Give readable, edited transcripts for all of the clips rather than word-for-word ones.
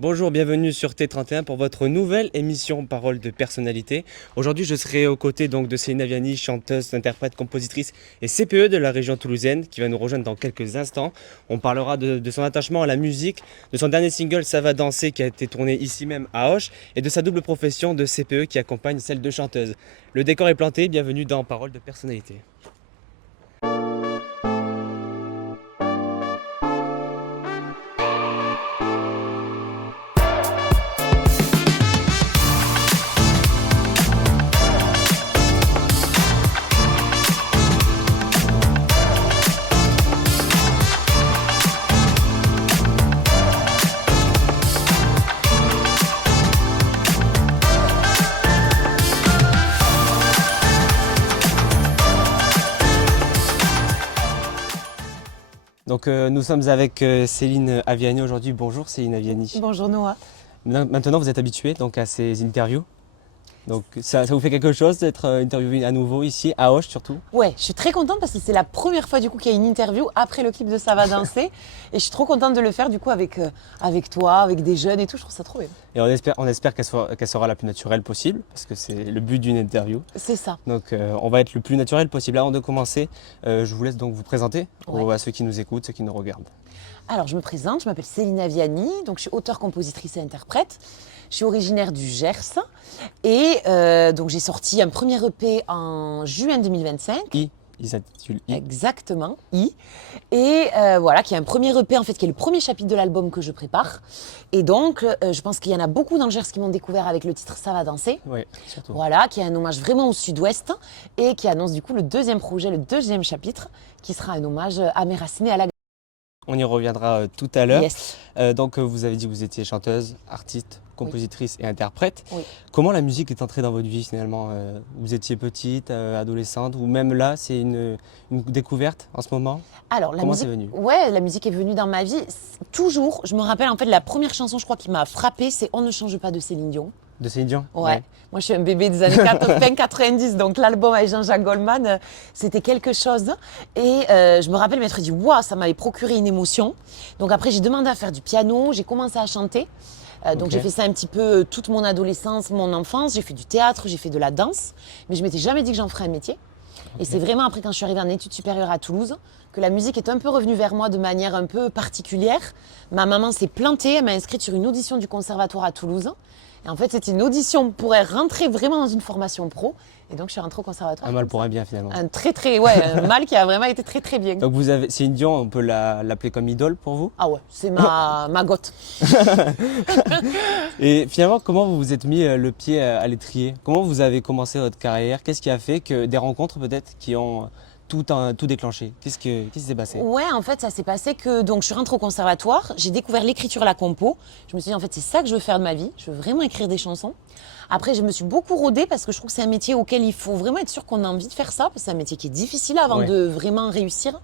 Bonjour, bienvenue sur T31 pour votre nouvelle émission Parole de personnalité. Aujourd'hui, je serai aux côtés donc de Céline Aviani, chanteuse, interprète, compositrice et CPE de la région toulousaine qui va nous rejoindre dans quelques instants. On parlera de son attachement à la musique, de son dernier single Ça va danser qui a été tourné ici même à Auch et de sa double profession de CPE qui accompagne celle de chanteuse. Le décor est planté, bienvenue dans Parole de personnalité. Donc nous sommes avec Céline Aviani aujourd'hui. Bonjour Céline Aviani. Bonjour Noah. Maintenant vous êtes habituée donc à ces interviews. Donc ça vous fait quelque chose d'être interviewé à nouveau ici, à Auch surtout? Ouais, je suis très contente parce que c'est la première fois du coup qu'il y a une interview après le clip de Ça va danser et je suis trop contente de le faire du coup avec toi, avec des jeunes et tout, je trouve ça trop bien. Et on espère qu'elle sera la plus naturelle possible parce que c'est le but d'une interview. C'est ça. Donc on va être le plus naturel possible. Avant de commencer, je vous laisse donc vous présenter à ceux qui nous écoutent, ceux qui nous regardent. Alors je me présente, je m'appelle Céline Aviani, donc je suis auteure, compositrice et interprète. Je suis originaire du Gers et donc j'ai sorti un premier EP en juin 2025. Il s'intitule I. Exactement, I. Et voilà, qui est un premier EP en fait, qui est le premier chapitre de l'album que je prépare. Et donc, je pense qu'il y en a beaucoup dans le Gers qui m'ont découvert avec le titre Ça va danser. Oui, surtout. Voilà, qui est un hommage vraiment au sud-ouest et qui annonce du coup le deuxième projet, le deuxième chapitre, qui sera un hommage à mes racines et à la... On y reviendra tout à l'heure. Yes. Donc vous avez dit que vous étiez chanteuse, artiste, compositrice et interprète. Oui. Comment la musique est entrée dans votre vie finalement? Vous étiez petite, adolescente, ou même là c'est une découverte en ce moment? Alors, la Comment musique, c'est venu? ouais, la musique est venue dans ma vie. Toujours, je me rappelle en fait la première chanson, je crois, qui m'a frappée, c'est On ne change pas de Céline Dion. De Céline Dion? Ouais. Moi, je suis un bébé des années 80-90, donc l'album avec Jean-Jacques Goldman, c'était quelque chose. Et je me rappelle m'être dit, waouh, ça m'avait procuré une émotion. Donc après, j'ai demandé à faire du piano, j'ai commencé à chanter. Donc j'ai fait ça un petit peu toute mon adolescence, mon enfance. J'ai fait du théâtre, j'ai fait de la danse, mais je m'étais jamais dit que j'en ferais un métier. Et c'est vraiment après quand je suis arrivée en études supérieures à Toulouse que la musique est un peu revenue vers moi de manière un peu particulière. Ma maman s'est plantée, elle m'a inscrite sur une audition du conservatoire à Toulouse. Et en fait, c'était une audition pour rentrer vraiment dans une formation pro. Et donc, je suis rentrée au conservatoire. Un mal pour un bien finalement. Un mal qui a vraiment été très, très bien. Donc vous avez Céline Dion, on peut l'appeler comme idole pour vous? Ah ouais, c'est ma gotte. Et finalement, comment vous vous êtes mis le pied à l'étrier? Comment vous avez commencé votre carrière? Qu'est-ce qui a fait que des rencontres peut-être qui ont tout déclenché? Qu'est-ce qui s'est passé? Ouais, en fait, ça s'est passé que donc je suis rentrée au conservatoire, j'ai découvert l'écriture, la compo. Je me suis dit, en fait, c'est ça que je veux faire de ma vie. Je veux vraiment écrire des chansons. Après, je me suis beaucoup rodée parce que je trouve que c'est un métier auquel il faut vraiment être sûr qu'on a envie de faire ça. Parce que c'est un métier qui est difficile avant de vraiment réussir.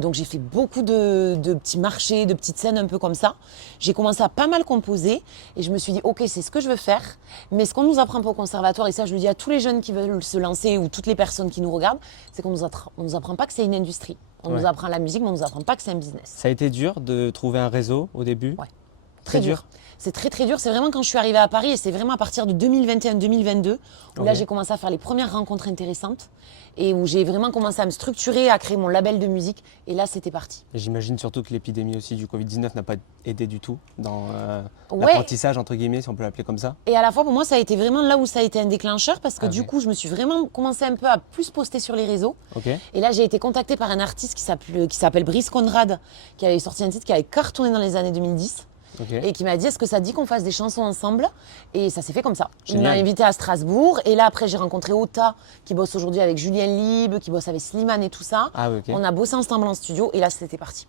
Donc j'ai fait beaucoup de petits marchés, de petites scènes un peu comme ça. J'ai commencé à pas mal composer et je me suis dit ok, c'est ce que je veux faire. Mais ce qu'on nous apprend pas au conservatoire, et ça je le dis à tous les jeunes qui veulent se lancer ou toutes les personnes qui nous regardent, c'est qu'on nous apprend pas que c'est une industrie. On nous apprend la musique, mais on nous apprend pas que c'est un business. Ça a été dur de trouver un réseau au début? Ouais. Très dur. C'est très très dur. C'est vraiment quand je suis arrivée à Paris et c'est vraiment à partir de 2021-2022 où là j'ai commencé à faire les premières rencontres intéressantes et où j'ai vraiment commencé à me structurer, à créer mon label de musique et là c'était parti. J'imagine surtout que l'épidémie aussi du Covid-19 n'a pas aidé du tout dans l'apprentissage entre guillemets, si on peut l'appeler comme ça. Et à la fois pour moi ça a été vraiment là où ça a été un déclencheur parce que du coup je me suis vraiment commencé un peu à plus poster sur les réseaux. Et là j'ai été contactée par un artiste qui s'appelle Brice Conrad qui avait sorti un titre qui avait cartonné dans les années 2010. Et qui m'a dit est-ce que ça dit qu'on fasse des chansons ensemble et ça s'est fait comme ça. Il m'a invité à Strasbourg et là après j'ai rencontré Ota qui bosse aujourd'hui avec Julien Libre, qui bosse avec Slimane et tout ça. On a bossé ensemble en studio et là c'était parti.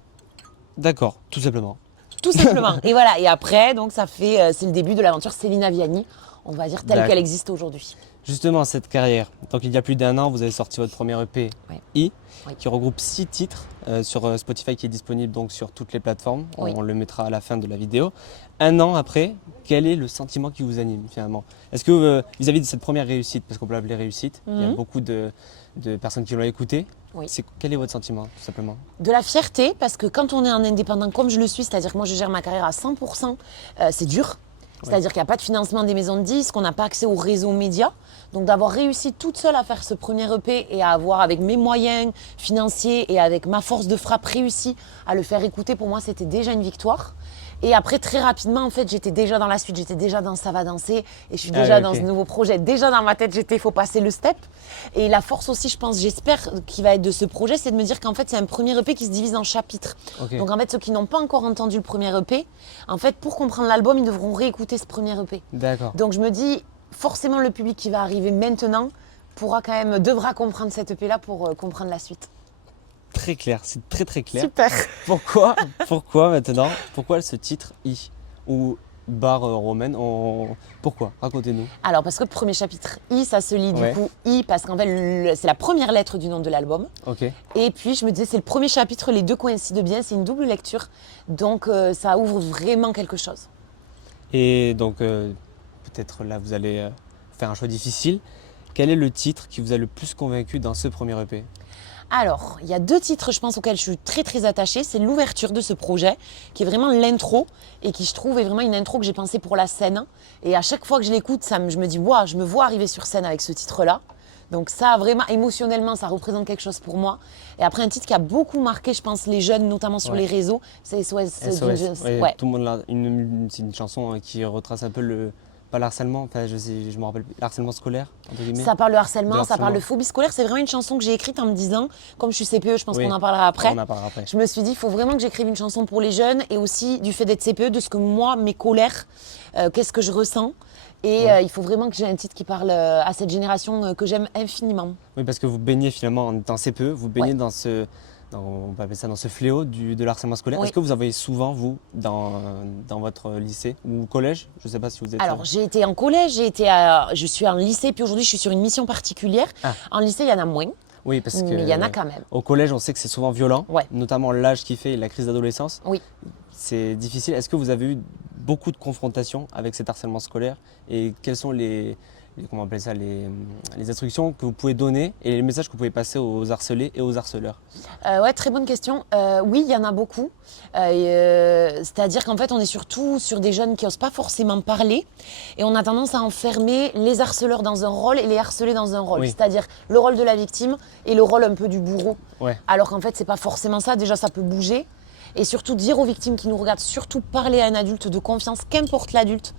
D'accord, tout simplement. Tout simplement. Et voilà, et après donc ça fait c'est le début de l'aventure Céline Aviani, on va dire telle qu'elle existe aujourd'hui. Justement, cette carrière. Donc, il y a plus d'1 an, vous avez sorti votre premier EP Oui. I, Oui. qui regroupe 6 titres sur Spotify, qui est disponible donc sur toutes les plateformes. Oui. On le mettra à la fin de la vidéo. 1 an après, quel est le sentiment qui vous anime finalement? Est-ce que vis-à-vis de cette première réussite, parce qu'on peut l'appeler réussite, il y a beaucoup de personnes qui l'ont écouté. Oui. Quel est votre sentiment, tout simplement? De la fierté, parce que quand on est un indépendant comme je le suis, c'est-à-dire que moi je gère ma carrière à 100%, c'est dur. C'est-à-dire qu'il n'y a pas de financement des maisons de disques, on n'a pas accès aux réseaux médias. Donc d'avoir réussi toute seule à faire ce premier EP et à avoir avec mes moyens financiers et avec ma force de frappe réussi à le faire écouter, pour moi c'était déjà une victoire. Et après très rapidement en fait j'étais déjà dans la suite, j'étais déjà dans Ça va danser et je suis déjà dans ce nouveau projet. Déjà dans ma tête j'étais, il faut passer le step. Et la force aussi je pense, j'espère qu'il va être de ce projet, c'est de me dire qu'en fait c'est un premier EP qui se divise en chapitres. Okay. Donc en fait ceux qui n'ont pas encore entendu le premier EP, en fait pour comprendre l'album ils devront réécouter ce premier EP. D'accord. Donc je me dis forcément le public qui va arriver maintenant devra comprendre cet EP là pour comprendre la suite. Très clair, c'est très très clair. Super. Pourquoi maintenant? Pourquoi ce titre I ou barre romaine? Pourquoi? Racontez-nous. Alors parce que le premier chapitre I, ça se lit du coup I parce qu'en fait c'est la première lettre du nom de l'album. Ok. Et puis je me disais c'est le premier chapitre, les deux coïncident bien, c'est une double lecture. Donc ça ouvre vraiment quelque chose. Et donc peut-être là vous allez faire un choix difficile. Quel est le titre qui vous a le plus convaincu dans ce premier EP? Alors, il y a 2 titres, je pense, auxquels je suis très très attachée. C'est l'ouverture de ce projet, qui est vraiment l'intro, et qui, je trouve, est vraiment une intro que j'ai pensée pour la scène. Et à chaque fois que je l'écoute, je me dis, waouh, je me vois arriver sur scène avec ce titre-là. Donc ça, vraiment, émotionnellement, ça représente quelque chose pour moi. Et après, un titre qui a beaucoup marqué, je pense, les jeunes, notamment sur les réseaux, c'est SOS. Tout le monde l'a. C'est une chanson qui retrace un peu pas le harcèlement, enfin je me rappelle, le harcèlement scolaire, entre guillemets. Ça parle de harcèlement, ça parle de phobie scolaire. C'est vraiment une chanson que j'ai écrite en me disant, comme je suis CPE, je pense qu'on en parlera après. On en parlera après. Je me suis dit, il faut vraiment que j'écrive une chanson pour les jeunes et aussi du fait d'être CPE, de ce que moi, mes colères, qu'est-ce que je ressens. Et il faut vraiment que j'ai un titre qui parle à cette génération que j'aime infiniment. Oui, parce que vous baignez finalement en étant CPE, vous baignez dans on peut appeler ça dans ce fléau de l'harcèlement scolaire. Oui. Est-ce que vous en voyez souvent, vous, dans votre lycée ou collège? Je ne sais pas si vous êtes... Alors, j'ai été en collège, je suis en lycée, puis aujourd'hui, je suis sur une mission particulière. Ah. En lycée, il y en a moins. Oui, parce que... Mais il y en a quand même. Au collège, on sait que c'est souvent violent, notamment l'âge qui fait la crise d'adolescence. Oui. C'est difficile. Est-ce que vous avez eu beaucoup de confrontations avec cet harcèlement scolaire? Et quelles sont comment on appelle ça, les instructions que vous pouvez donner et les messages que vous pouvez passer aux harcelés et aux harceleurs? Ouais, très bonne question. Oui, il y en a beaucoup. C'est-à-dire qu'en fait, on est surtout sur des jeunes qui n'osent pas forcément parler et on a tendance à enfermer les harceleurs dans un rôle et les harcelés dans un rôle. Oui. C'est-à-dire le rôle de la victime et le rôle un peu du bourreau. Ouais. Alors qu'en fait, c'est pas forcément ça. Déjà, ça peut bouger. Et surtout, dire aux victimes qui nous regardent, surtout parler à un adulte de confiance, qu'importe l'adulte.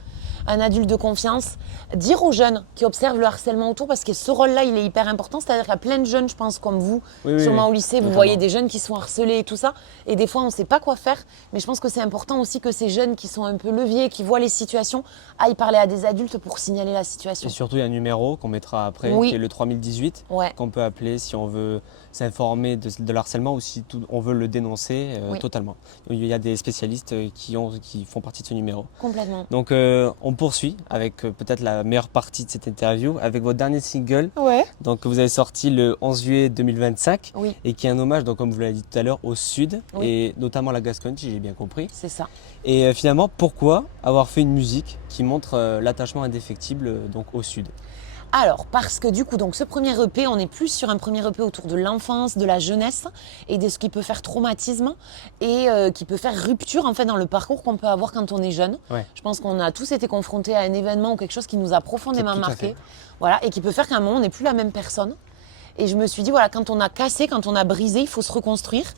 Un adulte de confiance, dire aux jeunes qui observent le harcèlement autour, parce que ce rôle-là, il est hyper important. C'est-à-dire qu'il y a plein de jeunes, je pense, comme vous, sûrement au lycée, vous voyez des jeunes qui sont harcelés et tout ça. Et des fois, on ne sait pas quoi faire. Mais je pense que c'est important aussi que ces jeunes qui sont un peu leviers, qui voient les situations, aillent parler à des adultes pour signaler la situation. Et surtout, il y a un numéro qu'on mettra après, qui est le 3018, qu'on peut appeler si on veut s'informer de l'harcèlement ou si on veut le dénoncer totalement. Il y a des spécialistes qui font partie de ce numéro. Complètement. Donc, on poursuit avec peut-être la meilleure partie de cette interview, avec votre dernier single, donc, que vous avez sorti le 11 juillet 2025, et qui est un hommage, donc, comme vous l'avez dit tout à l'heure, au Sud, et notamment la Gascogne, si j'ai bien compris. C'est ça. Et finalement, pourquoi avoir fait une musique qui montre l'attachement indéfectible donc, au Sud? Alors, parce que du coup, donc, ce premier EP, on est plus sur un premier EP autour de l'enfance, de la jeunesse et de ce qui peut faire traumatisme et qui peut faire rupture en fait dans le parcours qu'on peut avoir quand on est jeune. Je pense qu'on a tous été confrontés à un événement ou quelque chose qui nous a profondément marqué, voilà, et qui peut faire qu'à un moment, on n'est plus la même personne. Et je me suis dit, voilà, quand on a cassé, quand on a brisé, il faut se reconstruire.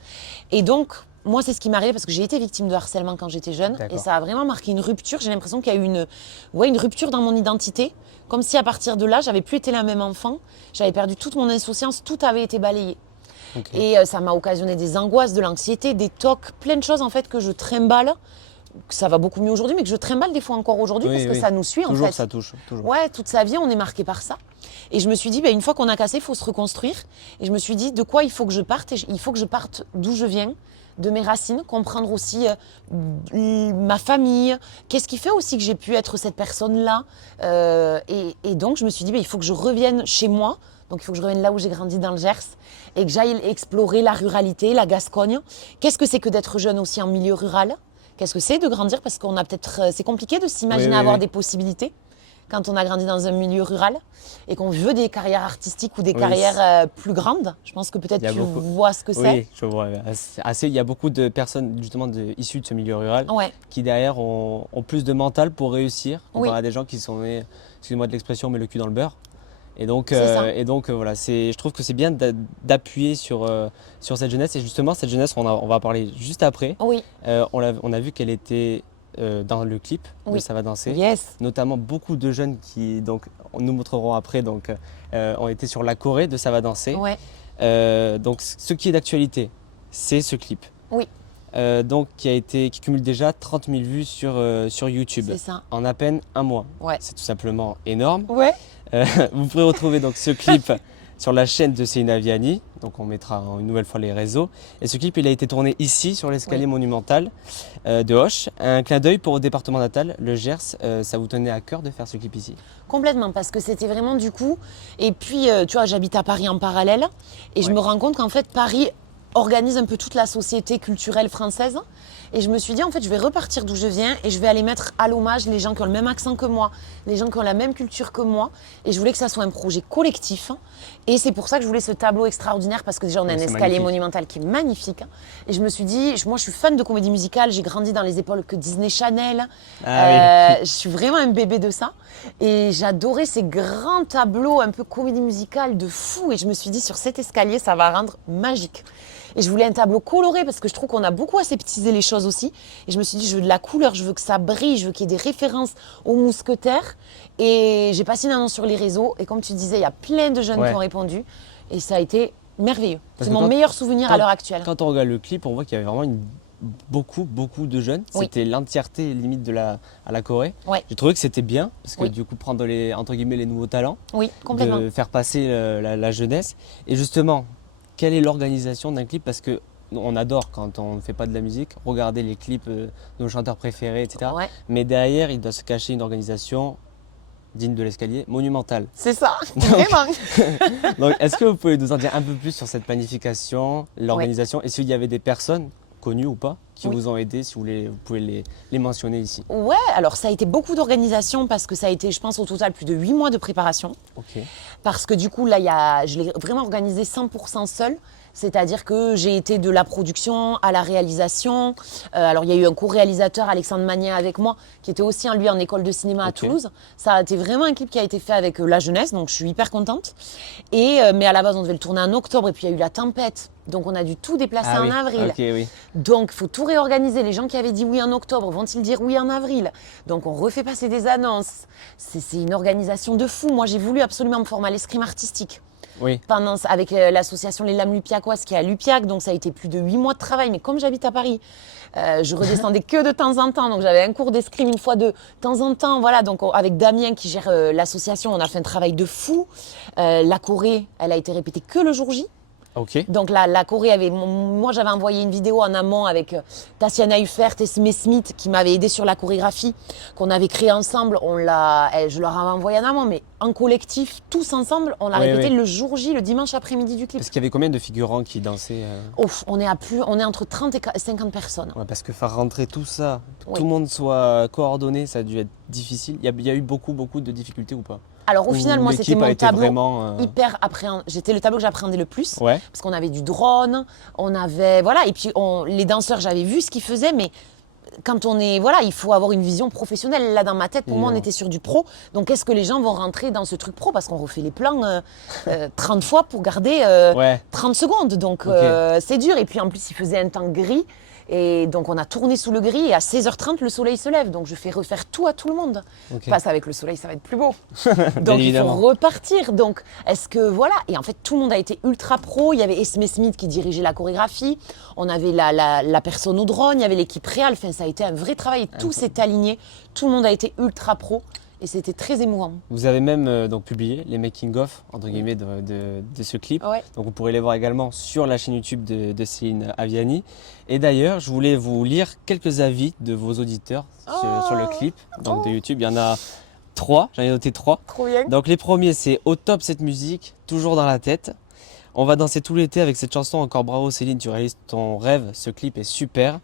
Et donc, moi, c'est ce qui m'est arrivé parce que j'ai été victime de harcèlement quand j'étais jeune. Et ça a vraiment marqué une rupture. J'ai l'impression qu'il y a eu une rupture dans mon identité. Comme si à partir de là, j'avais plus été la même enfant. J'avais perdu toute mon insouciance. Tout avait été balayé. Et ça m'a occasionné des angoisses, de l'anxiété, des tocs, plein de choses en fait que je trimballe. Ça va beaucoup mieux aujourd'hui, mais que je trimballe des fois encore aujourd'hui parce que ça nous suit toujours, en fait. Ça touche, toujours. Ouais, toute sa vie, on est marqué par ça. Et je me suis dit, une fois qu'on a cassé, il faut se reconstruire. Et je me suis dit, de quoi il faut que je parte? Et il faut que je parte d'où je viens, de mes racines, comprendre aussi ma famille, qu'est-ce qui fait aussi que j'ai pu être cette personne-là. Et donc, je me suis dit, il faut que je revienne chez moi. Donc, il faut que je revienne là où j'ai grandi dans le Gers et que j'aille explorer la ruralité, la Gascogne. Qu'est-ce que c'est que d'être jeune aussi en milieu rural? Qu'est-ce que c'est de grandir? Parce qu'on a peut-être, c'est compliqué de s'imaginer avoir des possibilités quand on a grandi dans un milieu rural et qu'on veut des carrières artistiques ou des carrières plus grandes. Je pense que peut-être tu vois ce que c'est. Oui, je vois. Il y a beaucoup de personnes justement issues de ce milieu rural qui derrière ont plus de mental pour réussir comparé à des gens qui sont nés, excusez-moi de l'expression, mais le cul dans le beurre. Et donc voilà, je trouve que c'est bien d'appuyer sur cette jeunesse. Et justement, cette jeunesse, on va en parler juste après. Oui. On a vu qu'elle était dans le clip de Ça va danser. Yes. Notamment beaucoup de jeunes qui, donc, nous montrerons après, ont été sur la Corée de Ça va danser. Ouais. Donc ce qui est d'actualité, c'est ce clip. Oui. Donc qui cumule déjà 30 000 vues sur YouTube. C'est ça. En à peine un mois. Ouais. C'est tout simplement énorme. Ouais. Vous pourrez retrouver donc ce clip sur la chaîne de Céline Vianney. Donc on mettra une nouvelle fois les réseaux. Et ce clip, il a été tourné ici sur l'escalier monumental de Auch. Un clin d'œil pour le département natal, le Gers. Ça vous tenait à cœur de faire ce clip ici? Complètement, parce que c'était vraiment du coup. Et puis, tu vois, j'habite à Paris en parallèle. Et je me rends compte qu'en fait, Paris organise un peu toute la société culturelle française. Et je me suis dit, en fait, je vais repartir d'où je viens et je vais aller mettre à l'hommage les gens qui ont le même accent que moi, les gens qui ont la même culture que moi. Et je voulais que ça soit un projet collectif. Et c'est pour ça que je voulais ce tableau extraordinaire, parce que déjà, on a un escalier monumental qui est magnifique. Et je me suis dit, moi, je suis fan de comédie musicale. J'ai grandi dans les épaules que Disney Channel. Je suis vraiment un bébé de ça. Et j'adorais ces grands tableaux un peu comédie musicale de fou. Et je me suis dit, sur cet escalier, ça va rendre magique. Et je voulais un tableau coloré parce que je trouve qu'on a beaucoup aseptisé les choses aussi. Et je me suis dit, je veux de la couleur, je veux que ça brille, je veux qu'il y ait des références aux mousquetaires. Et j'ai passé une annonce sur les réseaux. Et comme tu disais, il y a plein de jeunes qui ont répondu. Et ça a été merveilleux. C'est mon meilleur souvenir à l'heure actuelle. Quand on regarde le clip, on voit qu'il y avait vraiment beaucoup de jeunes. C'était l'entièreté limite à la Corée. J'ai trouvé que c'était bien parce que du coup prendre entre guillemets les nouveaux talents, de faire passer la jeunesse. Et justement, quelle est l'organisation d'un clip? Parce que on adore quand on ne fait pas de la musique, regarder les clips de nos chanteurs préférés, etc. Mais derrière, il doit se cacher une organisation digne de l'escalier, monumentale. C'est ça, vraiment. Donc, est-ce que vous pouvez nous en dire un peu plus sur cette planification, l'organisation, et s'il y avait des personnes connues ou pas qui vous ont aidé, si vous pouvez les mentionner ici? Ouais, alors ça a été beaucoup d'organisation parce que ça a été, je pense, au total plus de 8 mois de préparation. Parce que du coup, là, je l'ai vraiment organisé 100% seule. C'est-à-dire que j'ai été de la production à la réalisation. Alors, il y a eu un co-réalisateur, Alexandre Magnin, avec moi, qui était aussi lui en école de cinéma à Toulouse. Ça a été vraiment un clip qui a été fait avec la jeunesse, donc je suis hyper contente. Mais à la base, on devait le tourner en octobre et puis il y a eu la tempête. Donc, on a dû tout déplacer en avril. Donc, il faut tout réorganiser. Les gens qui avaient dit oui en octobre, vont-ils dire oui en avril? Donc, on refait passer des annonces. C'est une organisation de fou. Moi, j'ai voulu absolument me former à l'escrime artistique. Avec l'association Les Lames Lupiacoises qui est à Lupiac, donc ça a été plus de 8 mois de travail. Mais comme j'habite à Paris, je redescendais que de temps en temps, donc j'avais un cours d'escrime une fois de temps en temps. Voilà, donc avec Damien qui gère l'association, on a fait un travail de fou. La Corée, elle a été répétée que le jour J. Donc la Corée moi j'avais envoyé une vidéo en amont avec Tatiana Huffert et Smith qui m'avaient aidé sur la chorégraphie qu'on avait créée ensemble. Je leur avais envoyé en amont, mais en collectif, tous ensemble, on l'a répété le jour J, le dimanche après-midi du clip. Parce qu'il y avait combien de figurants qui dansaient on est entre 30 et 50 personnes. Parce que faire rentrer tout ça, que tout le monde soit coordonné, ça a dû être difficile. Il y a eu beaucoup de difficultés ou pas? Alors au final, moi c'était mon tableau hyper appréhendé. C'était le tableau que j'appréhendais le plus. Parce qu'on avait du drone, on avait et puis les danseurs, j'avais vu ce qu'ils faisaient, mais quand il faut avoir une vision professionnelle. Là dans ma tête, pour moi, on était sur du pro. Donc est-ce que les gens vont rentrer dans ce truc pro? Parce qu'on refait les plans 30 fois pour garder 30 secondes. Donc c'est dur. Et puis en plus, il faisait un temps gris. Et donc on a tourné sous le gris et à 16h30 le soleil se lève, donc je fais refaire tout à tout le monde. Passe avec le soleil, ça va être plus beau. Donc il faut repartir. Donc est-ce que et en fait tout le monde a été ultra pro. Il y avait Esme Smith qui dirigeait la chorégraphie, on avait la personne au drone, il y avait l'équipe réelle. Enfin ça a été un vrai travail. Tout s'est aligné, tout le monde a été ultra pro. et c'était très émouvant. Vous avez même donc publié les making-of entre guillemets de ce clip. Ouais. Donc vous pourrez les voir également sur la chaîne YouTube de Céline Aviani. Et d'ailleurs, je voulais vous lire quelques avis de vos auditeurs sur le clip donc de YouTube. Il y en a 3, j'en ai noté 3. Trop bien. Donc les premiers, c'est au top cette musique, toujours dans la tête. On va danser tout l'été avec cette chanson. Encore bravo Céline, tu réalises ton rêve. Ce clip est super.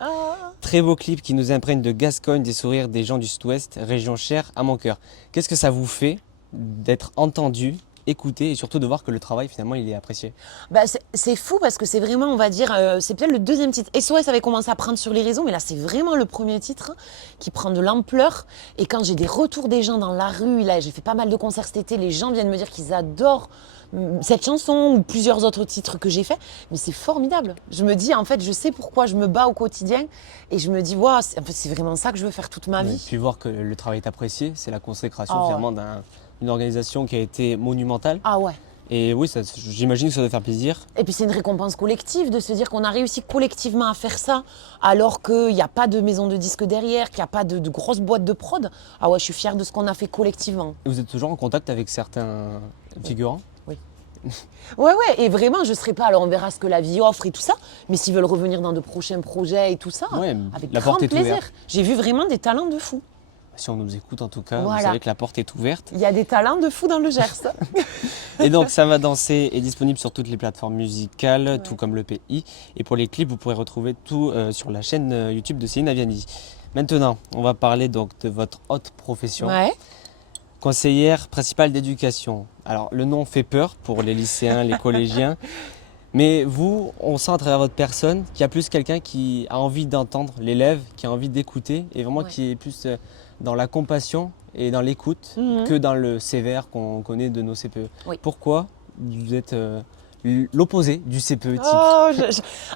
Très beau clip qui nous imprègne de Gascogne, des sourires des gens du Sud-Ouest, région chère à mon cœur. Qu'est-ce que ça vous fait d'être entendu, écouté et surtout de voir que le travail finalement il est apprécié? Bah, c'est fou parce que c'est vraiment, on va dire, c'est peut-être le deuxième titre. SOS avait commencé à prendre sur les réseaux, mais là c'est vraiment le premier titre qui prend de l'ampleur. Et quand j'ai des retours des gens dans la rue, là j'ai fait pas mal de concerts cet été, les gens viennent me dire qu'ils adorent cette chanson ou plusieurs autres titres que j'ai fait, mais c'est formidable. Je me dis, en fait, je sais pourquoi je me bats au quotidien et je me dis, waouh, c'est vraiment ça que je veux faire toute ma Et vie. puis voir que le travail est apprécié, c'est la consécration Ah ouais. finalement d'une organisation qui a été monumentale. Ah ouais. Et oui, j'imagine que ça doit faire plaisir. Et puis c'est une récompense collective de se dire qu'on a réussi collectivement à faire ça alors qu'il n'y a pas de maison de disques derrière, qu'il n'y a pas de grosses boîtes de prod. Ah ouais, je suis fière de ce qu'on a fait collectivement. Et vous êtes toujours en contact avec certains figurants? Ouais, et vraiment, je ne serai pas, alors on verra ce que la vie offre et tout ça, mais s'ils veulent revenir dans de prochains projets et tout ça, Ouais, avec la grand porte est plaisir. ouverte. J'ai vu vraiment des talents de fou. Si on nous écoute en tout cas, Voilà. vous savez que la porte est ouverte. Il y a des talents de fou dans le Gers. Et donc Ça va danser est disponible sur toutes les plateformes musicales, tout comme le pays. Et pour les clips, vous pourrez retrouver tout sur la chaîne YouTube de Céline Aviani. Maintenant, on va parler donc de votre haute profession. Ouais. Conseillère principale d'éducation. Alors le nom fait peur pour les lycéens, les collégiens. Mais vous, on sent à travers votre personne qu'il y a plus quelqu'un qui a envie d'entendre l'élève, qui a envie d'écouter et vraiment Ouais. qui est plus dans la compassion et dans l'écoute que dans le sévère qu'on connaît de nos CPE. Oui. Pourquoi vous êtes l'opposé du CPE type? Oh,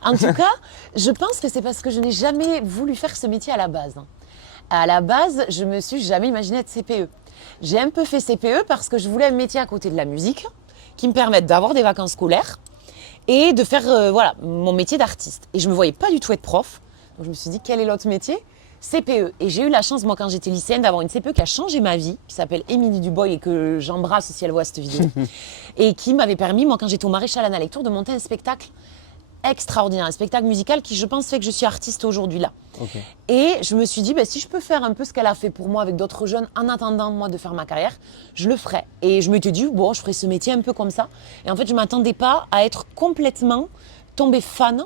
En tout cas, je pense que c'est parce que je n'ai jamais voulu faire ce métier à la base. À la base, je me suis jamais imaginé être CPE. J'ai un peu fait CPE parce que je voulais un métier à côté de la musique qui me permette d'avoir des vacances scolaires et de faire voilà, mon métier d'artiste. Et je ne me voyais pas du tout être prof. Donc je me suis dit, quel est l'autre métier? CPE. Et j'ai eu la chance, moi, quand j'étais lycéenne, d'avoir une CPE qui a changé ma vie, qui s'appelle Émilie Dubois et que j'embrasse si elle voit cette vidéo. Et qui m'avait permis, moi, quand j'étais au Maréchal à Lectoure, de monter un spectacle extraordinaire, un spectacle musical qui, je pense, fait que je suis artiste aujourd'hui là. Ok. Et je me suis dit, si je peux faire un peu ce qu'elle a fait pour moi avec d'autres jeunes en attendant, moi, de faire ma carrière, je le ferai. Et je m'étais dit, bon, je ferai ce métier un peu comme ça. Et en fait, je ne m'attendais pas à être complètement tombée fan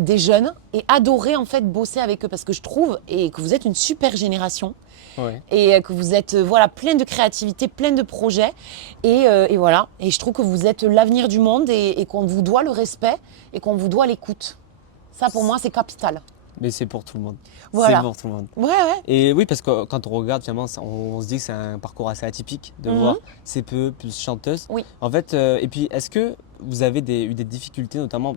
des jeunes et adorer, en fait, bosser avec eux parce que je trouve et que vous êtes une super génération. Ouais. Et que vous êtes voilà, plein de créativité, plein de projets. Et voilà. Et je trouve que vous êtes l'avenir du monde et qu'on vous doit le respect et qu'on vous doit l'écoute. Ça, pour moi, c'est capital. Mais c'est pour tout le monde. Voilà. C'est pour tout le monde. Ouais. Et oui, parce que quand on regarde, finalement, on se dit que c'est un parcours assez atypique de voir CPE plus chanteuse. Oui. En fait, et puis, est-ce que vous avez eu des difficultés, notamment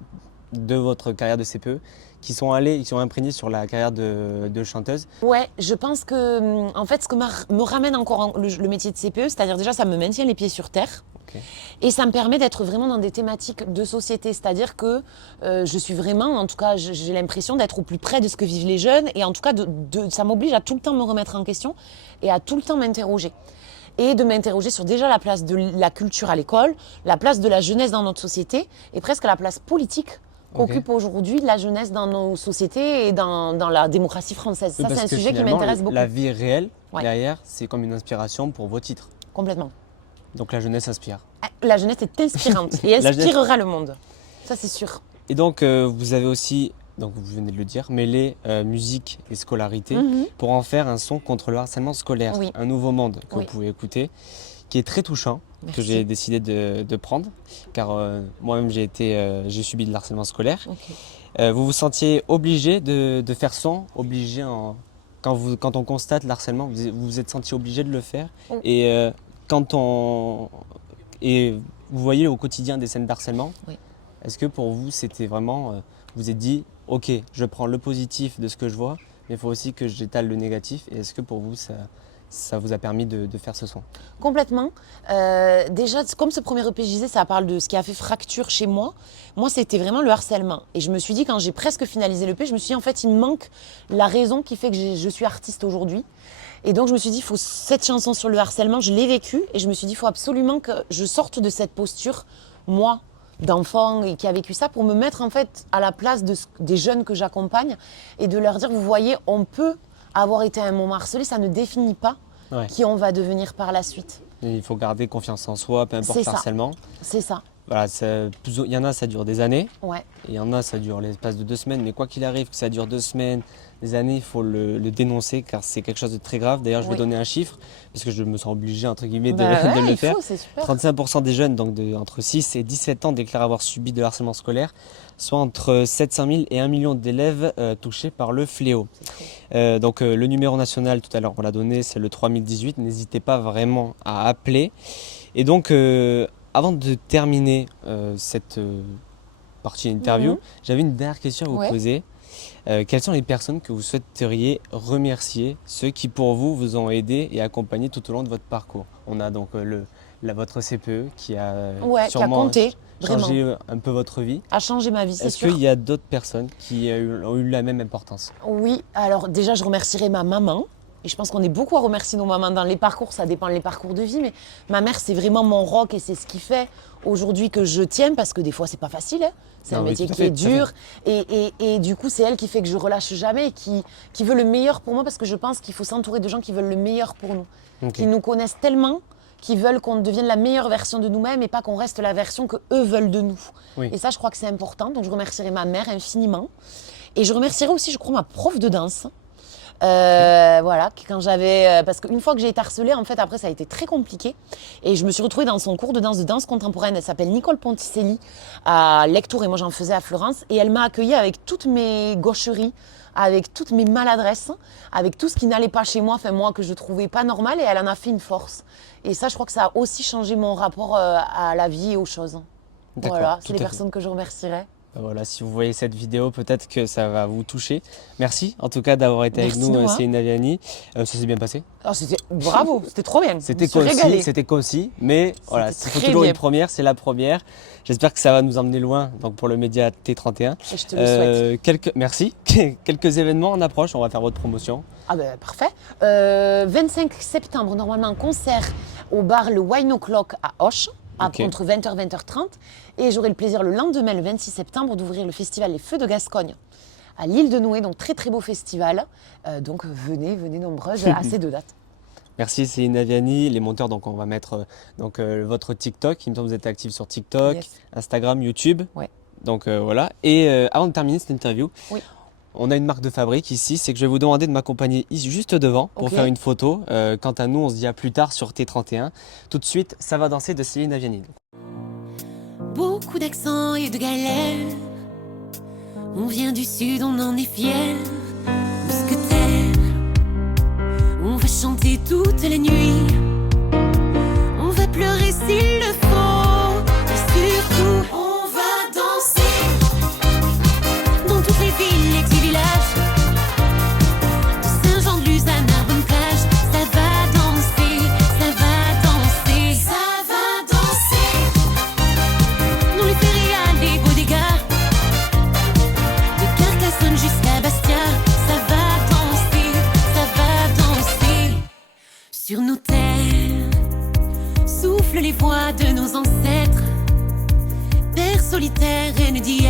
de votre carrière de CPE, qui sont imprégnées sur la carrière de chanteuse? Ouais, je pense que, en fait, ce que me ramène encore le métier de CPE, c'est-à-dire déjà, ça me maintient les pieds sur terre. Ok. Et ça me permet d'être vraiment dans des thématiques de société. C'est-à-dire que je suis vraiment, en tout cas, j'ai l'impression d'être au plus près de ce que vivent les jeunes. Et en tout cas, ça m'oblige à tout le temps me remettre en question et à tout le temps m'interroger. Et de m'interroger sur déjà la place de la culture à l'école, la place de la jeunesse dans notre société et presque la place politique qu'occupe aujourd'hui la jeunesse dans nos sociétés et dans la démocratie française. Oui, Ça, c'est parce un que sujet qui finalement, m'intéresse beaucoup. La vie réelle, Ouais. derrière, c'est comme une inspiration pour vos titres. Complètement. Donc la jeunesse inspire. La jeunesse est inspirante et La jeunesse- inspirera le monde. Ça, c'est sûr. Et donc, vous avez aussi, donc vous venez de le dire, mêlé musique et scolarité pour en faire un son contre le harcèlement scolaire. Oui. Un nouveau monde que Oui. vous pouvez écouter, qui est très touchant, que Merci. j'ai décidé de prendre, car moi-même j'ai subi de l'harcèlement scolaire. Ok. Vous vous sentiez obligé de faire son, obligé quand on constate l'harcèlement, vous vous êtes senti obligé de le faire. Oh. Et et vous voyez au quotidien des scènes d'harcèlement. Oui. Est-ce que pour vous c'était vraiment, vous êtes dit, ok, je prends le positif de ce que je vois, mais il faut aussi que j'étale le négatif. Et est-ce que pour vous ça vous a permis de faire ce son? Complètement. Déjà, comme ce premier EP, je disais, ça parle de ce qui a fait fracture chez moi. Moi, c'était vraiment le harcèlement. Et je me suis dit, quand j'ai presque finalisé l'EP, je me suis dit, en fait, il me manque la raison qui fait que je suis artiste aujourd'hui. Et donc, je me suis dit, il faut cette chanson sur le harcèlement, je l'ai vécue. Et je me suis dit, il faut absolument que je sorte de cette posture, moi, d'enfant et qui a vécu ça, pour me mettre en fait à la place des jeunes que j'accompagne et de leur dire, vous voyez, on peut avoir été un moment harcelé, ça ne définit pas qui on va devenir par la suite. Et il faut garder confiance en soi, peu importe le harcèlement. C'est ça. Voilà, il y en a, ça dure des années. Ouais. Et il y en a, ça dure l'espace de 2 semaines. Mais quoi qu'il arrive, que ça dure 2 semaines, des années, il faut le dénoncer car c'est quelque chose de très grave. D'ailleurs, je vais donner un chiffre parce que je me sens obligé, entre guillemets, de le faire. C'est super. 35% des jeunes, donc entre 6 et 17 ans, déclarent avoir subi de harcèlement scolaire, soit entre 700 000 et 1 million d'élèves touchés par le fléau. Donc le numéro national, tout à l'heure, on l'a donné, c'est le 3018. N'hésitez pas vraiment à appeler. Et donc, avant de terminer cette partie interview, j'avais une dernière question à vous poser. Quelles sont les personnes que vous souhaiteriez remercier, ceux qui pour vous vous ont aidé et accompagné tout au long de votre parcours? On a donc votre CPE qui a sûrement changé un peu votre vie. A changé ma vie, c'est sûr. Est-ce qu'il y a d'autres personnes qui ont eu la même importance? Oui, alors déjà je remercierai ma maman. Et je pense qu'on est beaucoup à remercier nos mamans dans les parcours, ça dépend des parcours de vie, mais ma mère c'est vraiment mon rock et c'est ce qui fait aujourd'hui que je tiens, parce que des fois c'est pas facile, hein. C'est un métier qui est dur et du coup c'est elle qui fait que je relâche jamais et qui veut le meilleur pour moi, parce que je pense qu'il faut s'entourer de gens qui veulent le meilleur pour nous, qui nous connaissent tellement, qui veulent qu'on devienne la meilleure version de nous-mêmes et pas qu'on reste la version que eux veulent de nous. Et ça je crois que c'est important, donc je remercierai ma mère infiniment et je remercierai aussi, je crois, ma prof de danse. Voilà, quand parce qu'une fois que j'ai été harcelée, en fait, après, ça a été très compliqué. Et je me suis retrouvée dans son cours de danse contemporaine. Elle s'appelle Nicole Ponticelli à Lectoure et moi, j'en faisais à Florence. Et elle m'a accueillie avec toutes mes gaucheries, avec toutes mes maladresses, avec tout ce qui n'allait pas chez moi, enfin, moi, que je trouvais pas normal. Et elle en a fait une force. Et ça, je crois que ça a aussi changé mon rapport à la vie et aux choses. Voilà, c'est les personnes que je remercierais. Voilà, si vous voyez cette vidéo, peut-être que ça va vous toucher. Merci en tout cas d'avoir été avec nous, Céline Naviani. Ça s'est bien passé? Bravo, c'était trop bien. C'était concis, mais voilà, c'est toujours une première, c'est la première. J'espère que ça va nous emmener loin donc pour le média T31. Et je te le souhaite. Merci. Quelques événements en approche, on va faire votre promotion. Ah ben parfait. 25 septembre, normalement, concert au bar le Wine O'Clock à Auch. Entre 20h et 20h30. Et j'aurai le plaisir le lendemain, le 26 septembre, d'ouvrir le festival Les Feux de Gascogne à l'île de Noé. Donc très très beau festival. Donc venez nombreuses à ces 2 dates. Merci Céline Naviani, les monteurs, donc on va mettre votre TikTok. Il me semble que vous êtes active sur TikTok, Instagram, YouTube. Donc voilà. Et avant de terminer cette interview, on a une marque de fabrique ici, c'est que je vais vous demander de m'accompagner juste devant pour faire une photo. Quant à nous, on se dit à plus tard sur T31. Tout de suite, Ça va danser de Céline Naviani. Beaucoup d'accents et de galères. On vient du sud, on en est fiers. Mousquetaires, on va chanter toute la nuit. On va pleurer s'il le faut. Et surtout, on va danser dans toutes les villes, les petits villages, de Saint-Jean-de-Luz à Narbonne-Plage. Ça va danser, ça va danser, ça va danser. Dans les férias, les bodegas, de Carcassonne jusqu'à Bastia. Ça va danser sur nos terres. Souffle les voix de nos ancêtres, pères solitaires et ne dit